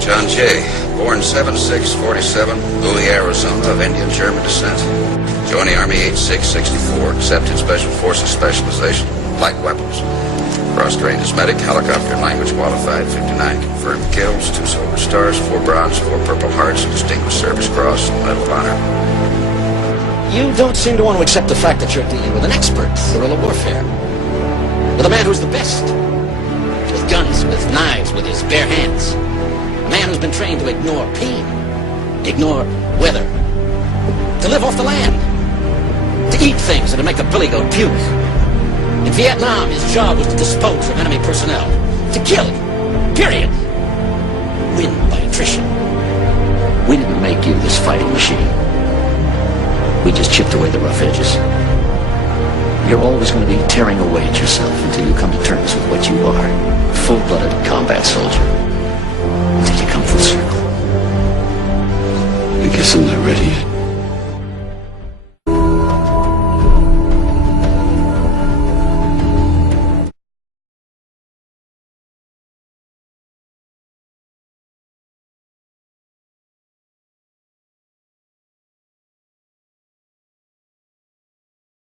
John Jay, born 7/6/47, Bowie, Arizona, of Indian-German descent. Joined the Army age 6/64, accepted Special Forces specialization, light weapons. Cross-trained as medic, helicopter and language qualified, 59 confirmed kills, 2 Silver Stars, 4 Bronze, 4 Purple Hearts, Distinguished Service Cross, and Medal of Honor. You don't seem to want to accept the fact that you're dealing with an expert in guerrilla warfare. With a man who's the best. With guns, with knives, with his bare hands. A man who's been trained to ignore pain, ignore weather, to live off the land, to eat things and to make the billy goat puke. In Vietnam, his job was to dispose of enemy personnel, to kill, period. Win by attrition. We didn't make you this fighting machine. We just chipped away the rough edges. You're always going to be tearing away at yourself until you come to terms with what you are. A full-blooded combat soldier. Until you come full circle.